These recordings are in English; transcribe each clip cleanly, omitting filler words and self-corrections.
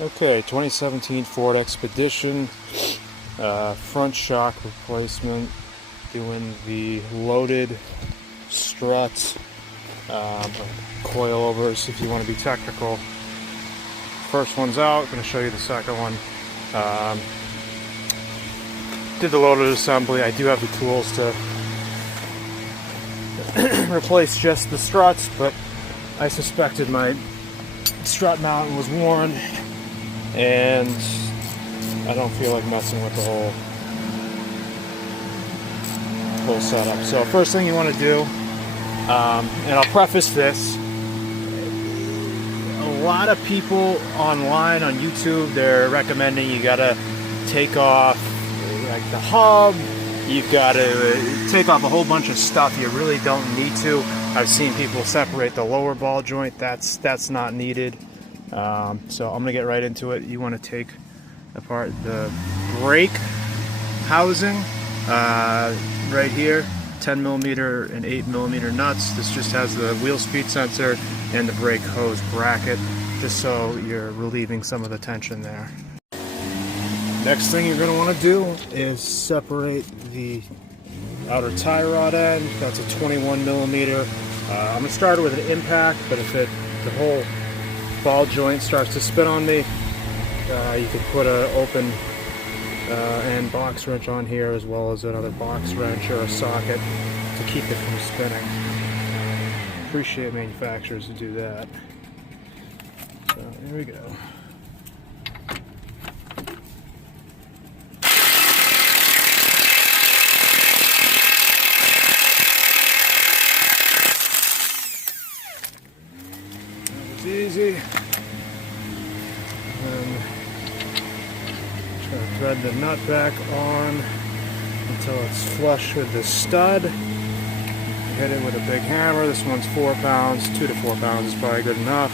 Okay, 2017 Ford Expedition, front shock replacement, doing the loaded Struts, coilovers if you want to be technical. First one's out, going to show you the second one. Did the loaded assembly. I do have the tools to replace just the struts, but I suspected my strut mount was worn, and I don't feel like messing with the whole setup. So first thing you want to do, and I'll preface this, a lot of people online on YouTube, they're recommending you gotta take off like the hub, you've got to take off a whole bunch of stuff. You really don't need to. I've seen people separate the lower ball joint. That's not needed. So I'm gonna get right into it. You want to take apart the brake housing right here, 10mm and 8mm nuts. This just has the wheel speed sensor and the brake hose bracket, just so you're relieving some of the tension there. Next thing you're going to want to do is separate the outer tie rod end. That's a 21mm. I'm going to start it with an impact, but if the whole ball joint starts to spin on me, you could put an open end box wrench on here, as well as another box wrench or a socket to keep it from spinning. Appreciate manufacturers to do that. So here we go. Easy. And just going to thread the nut back on until it's flush with the stud. Hit it with a big hammer. This one's 4 pounds. 2 to 4 pounds is probably good enough.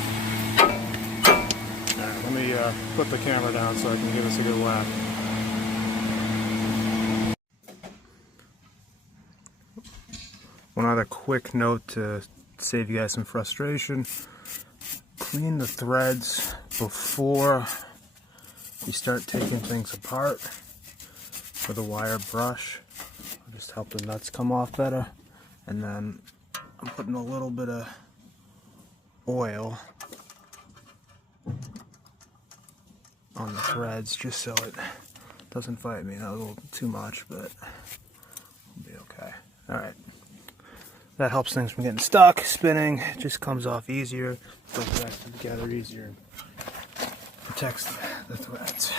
Alright, let me put the camera down so I can give this a good lap. One other quick note to save you guys some frustration. Clean the threads before you start taking things apart with a wire brush. It'll just help the nuts come off better. And then I'm putting a little bit of oil on the threads just so it doesn't fight me. That was a little too much, but it'll be okay. Alright. That helps things from getting stuck, spinning. It just comes off easier, goes back together easier, protects the threads.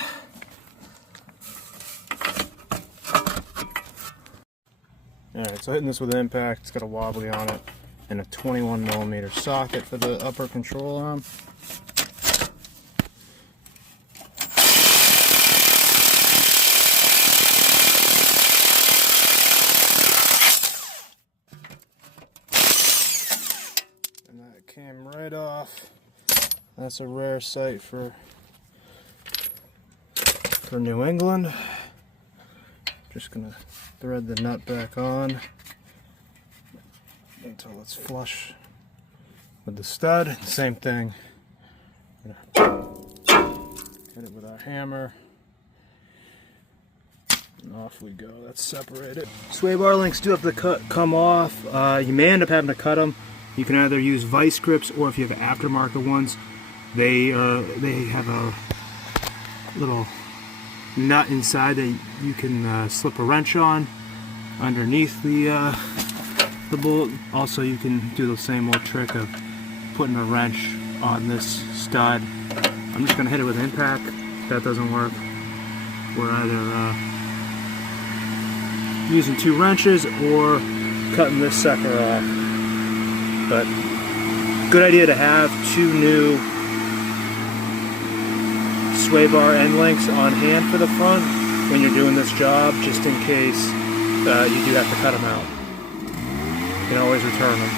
Alright, so hitting this with an impact, it's got a wobbly on it, and a 21mm socket for the upper control arm. Came right off. That's a rare sight for New England. Just gonna thread the nut back on until it's flush with the stud. Same thing. Hit it with our hammer. And off we go. That's separated. Sway bar links do have to come off. You may end up having to cut them. You can either use vice grips, or if you have aftermarket ones, they have a little nut inside that you can slip a wrench on underneath the bolt. Also, you can do the same old trick of putting a wrench on this stud. I'm just going to hit it with impact. If that doesn't work, we're either using 2 wrenches or cutting this sucker off. But good idea to have 2 new sway bar end links on hand for the front when you're doing this job, just in case you do have to cut them out. You can always return them.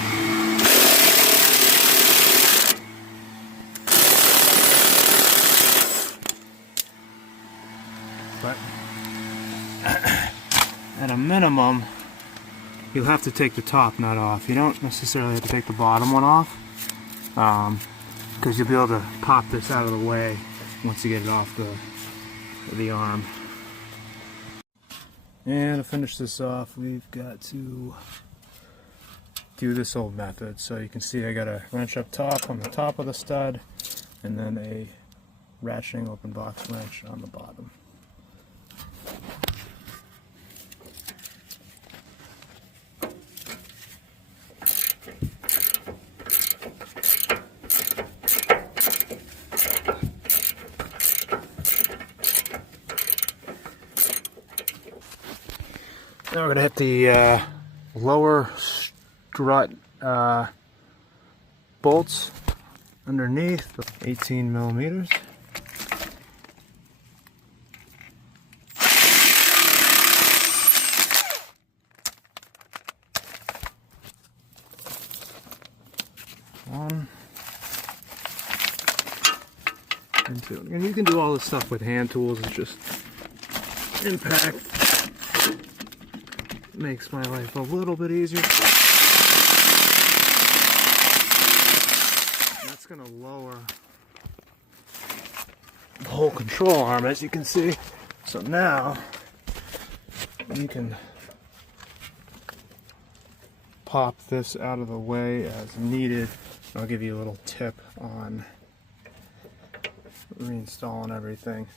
But at a minimum, you'll have to take the top nut off. You don't necessarily have to take the bottom one off, because you'll be able to pop this out of the way once you get it off the arm. And to finish this off, we've got to do this old method. So you can see I got a wrench up top on the top of the stud, and then a ratcheting open box wrench on the bottom. Now we're going to hit the lower strut bolts underneath, 18 millimeters. One and two. And you can do all this stuff with hand tools. It's just impact makes my life a little bit easier. That's going to lower the whole control arm, as you can see. So now you can pop this out of the way as needed. I'll give you a little tip on reinstalling everything.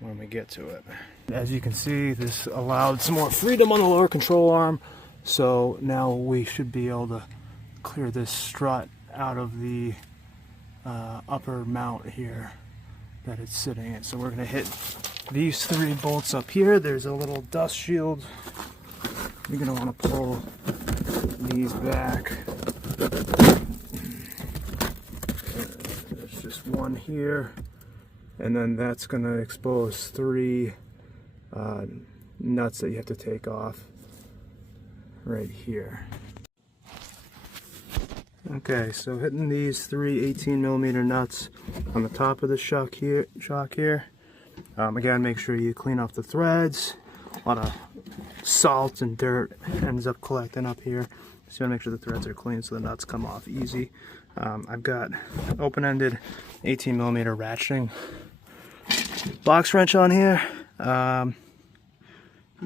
When we get to it. As you can see, this allowed some more freedom on the lower control arm, so now we should be able to clear this strut out of the upper mount here that it's sitting in. So we're going to hit these three bolts up here. There's a little dust shield. You're going to want to pull these back. There's just one here. And then that's going to expose three nuts that you have to take off right here. Okay, so hitting these three 18 millimeter nuts on the top of the shock here. Again, make sure you clean off the threads. A lot of salt and dirt ends up collecting up here. So you want to make sure the threads are clean so the nuts come off easy. I've got open-ended 18 millimeter ratcheting box wrench on here.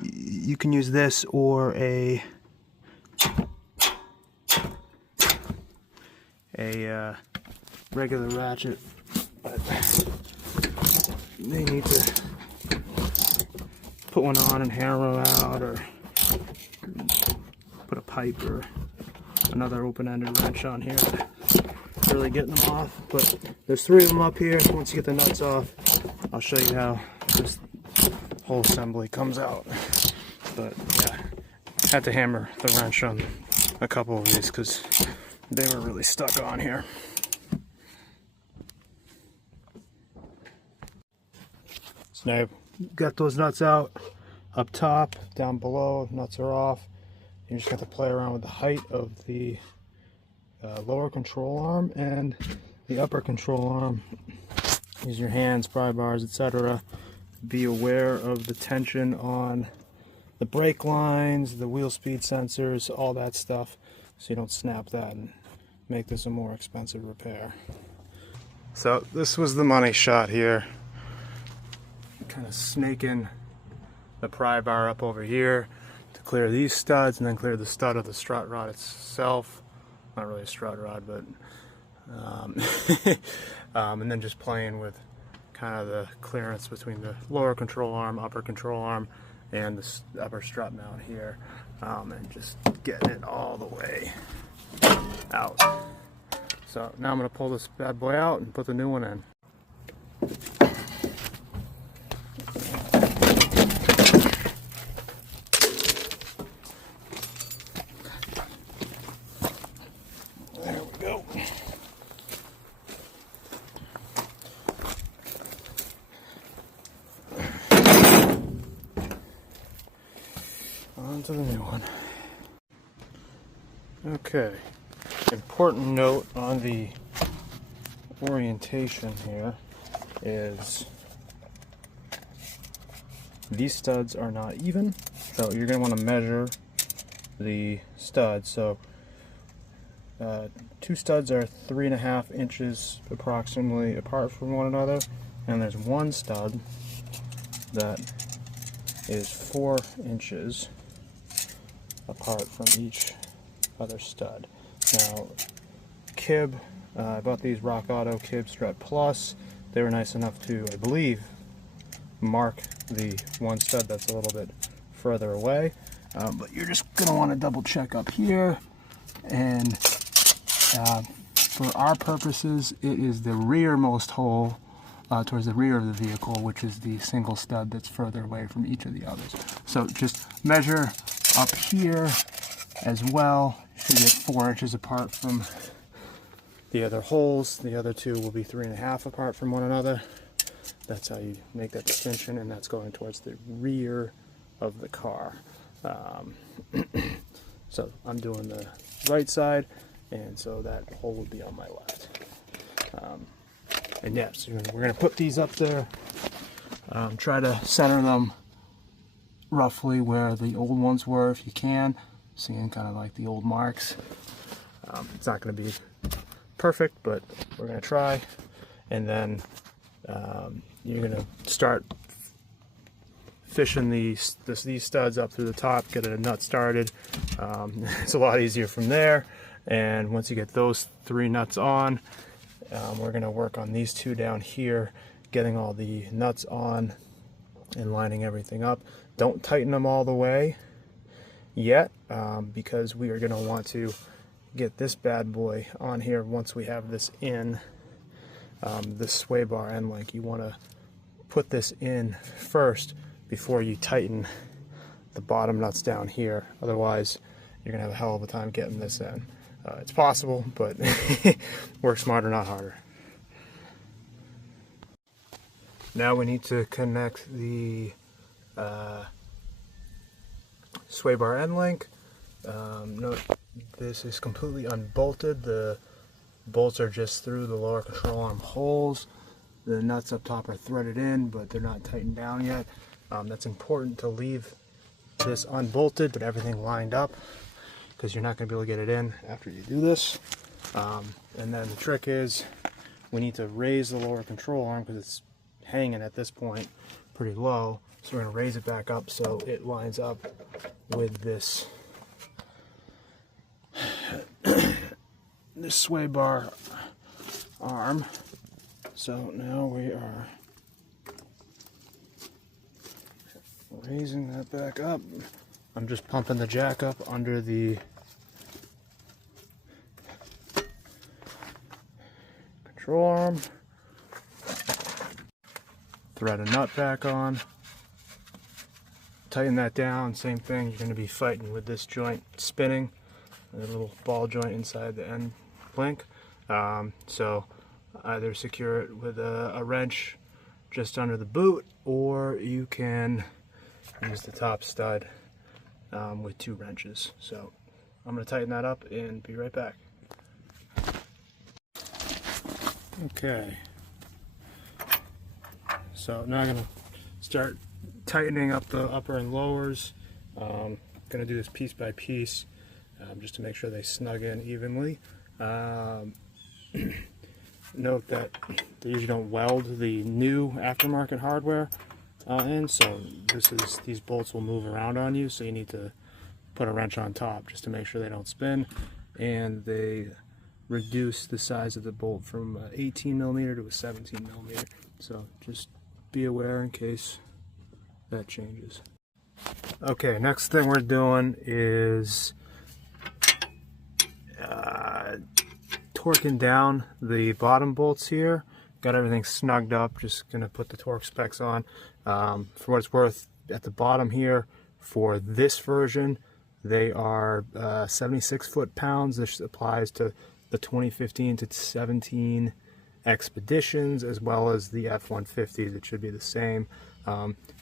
You can use this or a regular ratchet, but they need to put one on and hammer out, or put a pipe or another open-ended wrench on here to really getting them off. But there's three of them up here. Once you get the nuts off, I'll show you how this whole assembly comes out. But yeah, had to hammer the wrench on a couple of these because they were really stuck on here. So now you've got those nuts out. Up top, down below, nuts are off. You just got to play around with the height of the lower control arm and the upper control arm. Use your hands, pry bars, etc. Be aware of the tension on the brake lines, the wheel speed sensors, all that stuff, so you don't snap that and make this a more expensive repair. So this was the money shot here. Kind of snaking the pry bar up over here to clear these studs, and then clear the stud of the strut rod itself. Not really a strut rod, but and then just playing with kind of the clearance between the lower control arm, upper control arm, and the upper strut mount here, and just getting it all the way out. So now I'm going to pull this bad boy out and put the new one in. There we go. On to the new one. Okay. Important note on the orientation here is these studs are not even, so you're going to want to measure the studs. So two studs are 3.5 inches approximately apart from one another, and there's one stud that is 4 inches apart from each other stud. Now, Kib, I bought these Rock Auto Kib Strut Plus. They were nice enough to, I believe, mark the one stud that's a little bit further away. But you're just going to want to double check up here, and for our purposes, it is the rearmost hole towards the rear of the vehicle, which is the single stud that's further away from each of the others. So just measure up here as well. You get 4 inches apart from the other holes. The other two will be 3.5 apart from one another. That's how you make that distinction, and that's going towards the rear of the car. So I'm doing the right side, and so that hole would be on my left. And yeah, so we're going to put these up there, try to center them roughly where the old ones were if you can, seeing kind of like the old marks. It's not going to be perfect, but we're going to try. And then you're going to start fishing these studs up through the top, get a nut started. It's a lot easier from there. And once you get those 3 nuts on, we're going to work on these 2 down here, getting all the nuts on and lining everything up. Don't tighten them all the way yet, because we are going to want to get this bad boy on here once we have this in. This sway bar end link, you want to put this in first before you tighten the bottom nuts down here. Otherwise, you're going to have a hell of a time getting this in. It's possible, but work smarter, not harder. Now we need to connect the sway bar end link. Note this is completely unbolted. The bolts are just through the lower control arm holes. The nuts up top are threaded in, but they're not tightened down yet. That's important to leave this unbolted, but everything lined up, because you're not going to be able to get it in after you do this. And then the trick is we need to raise the lower control arm because it's hanging at this point pretty low. So we're going to raise it back up so it lines up with this this sway bar arm. So now we are raising that back up. I'm just pumping the jack up under the control arm. Thread a nut back on. Tighten that down. Same thing. You're going to be fighting with this joint spinning. A little ball joint inside the end link. So either secure it with a wrench just under the boot, or you can use the top stud with 2 wrenches. So I'm going to tighten that up and be right back. Okay, so now I'm going to start tightening up the upper and lowers. I'm going to do this piece by piece, just to make sure they snug in evenly. Note that they usually don't weld the new aftermarket hardware in, so these bolts will move around on you, so you need to put a wrench on top just to make sure they don't spin. And they reduce the size of the bolt from 18 millimeter to a 17 millimeter, so just be aware in case that changes. Okay, next thing we're doing is torquing down the bottom bolts here. Got everything snugged up, just gonna put the torque specs on. For what it's worth, at the bottom here for this version, they are 76 foot-pounds. This applies to the 2015 to 17 Expeditions as well as the F150s. It should be the same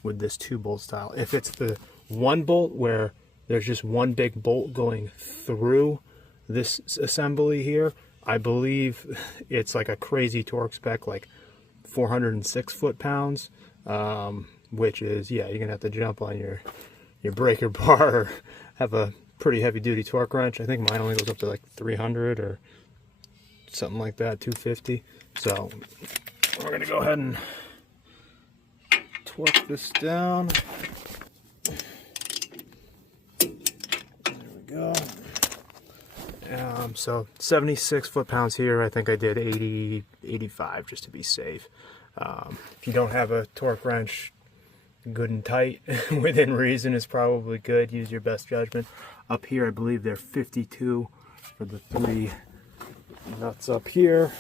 with this 2-bolt style. If it's the 1 bolt where there's just one big bolt going through this assembly here, I believe it's like a crazy torque spec, like 406 foot-pounds, which is, yeah, you're gonna have to jump on your breaker bar or have a pretty heavy duty torque wrench. I think mine only goes up to like 300 or something like that, 250. So we're gonna go ahead and torque this down. There we go. So 76 foot-pounds here. I think I did 80, 85 just to be safe. If you don't have a torque wrench good and tight within reason is probably good. Use your best judgment. Up here I believe they're 52 for the 3 nuts up here.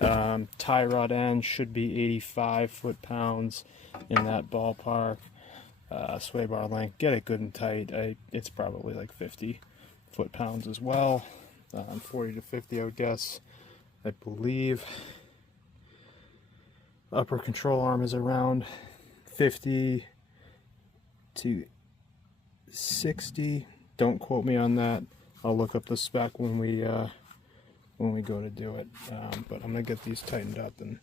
Tie rod end should be 85 foot-pounds, in that ballpark. Sway bar length, get it good and tight. It's probably like 50 foot-pounds as well. 40 to 50 I would guess. I believe upper control arm is around 50 to 60. Don't quote me on that. I'll look up the spec when we go to do it. But I'm gonna get these tightened up and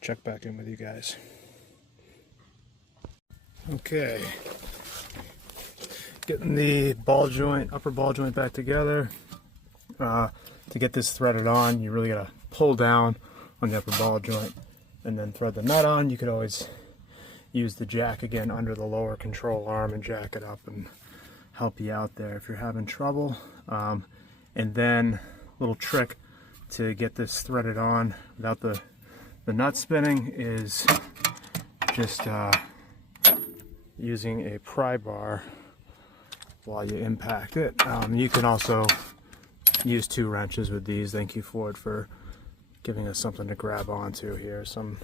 check back in with you guys. Okay, getting the ball joint, upper ball joint back together. To get this threaded on, you really gotta pull down on the upper ball joint and then thread the nut on. You could always use the jack again under the lower control arm and jack it up and help you out there if you're having trouble. And then little trick to get this threaded on without the nut spinning is just using a pry bar while you impact it. You can also use 2 wrenches with these. Thank you, Ford, for giving us something to grab onto here. Some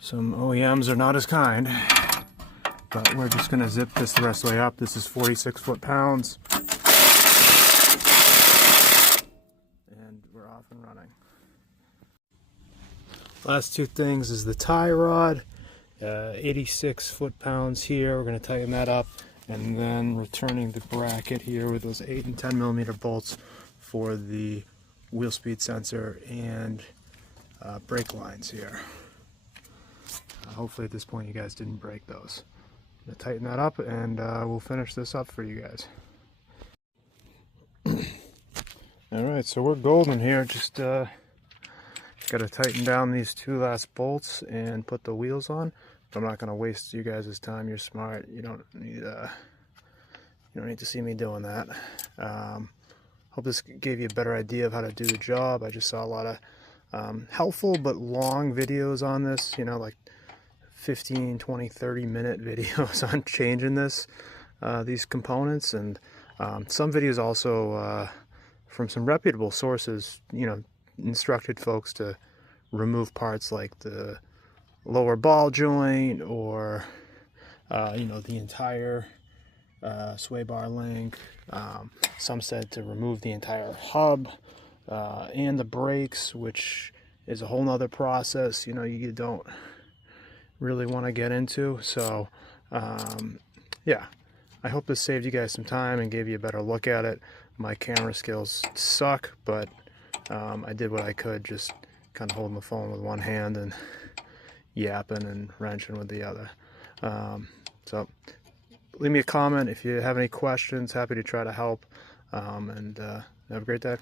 OEMs are not as kind, but we're just gonna zip this the rest of the way up. This is 46 foot-pounds, and we're off and running. Last 2 things is the tie rod, 86 foot-pounds here. We're gonna tighten that up, and then returning the bracket here with those 8 and 10 millimeter bolts for the wheel speed sensor and brake lines here. Hopefully at this point you guys didn't break those. I'm gonna tighten that up and we'll finish this up for you guys. Alright, so we're golden here. Just gotta tighten down these 2 last bolts and put the wheels on. I'm not gonna waste you guys' time. You're smart. You don't need to see me doing that. Hope this gave you a better idea of how to do the job. I just saw a lot of helpful but long videos on this, you know, like 15, 20, 30-minute videos on changing this, these components, and some videos also from some reputable sources, you know, instructed folks to remove parts like the lower ball joint or you know, the entire sway bar link. Some said to remove the entire hub and the brakes, which is a whole nother process, you know, you don't really want to get into. So yeah, I hope this saved you guys some time and gave you a better look at it. My camera skills suck, but I did what I could, just kind of holding the phone with one hand and yapping and wrenching with the other. So leave me a comment if you have any questions. Happy to try to help, and have a great day.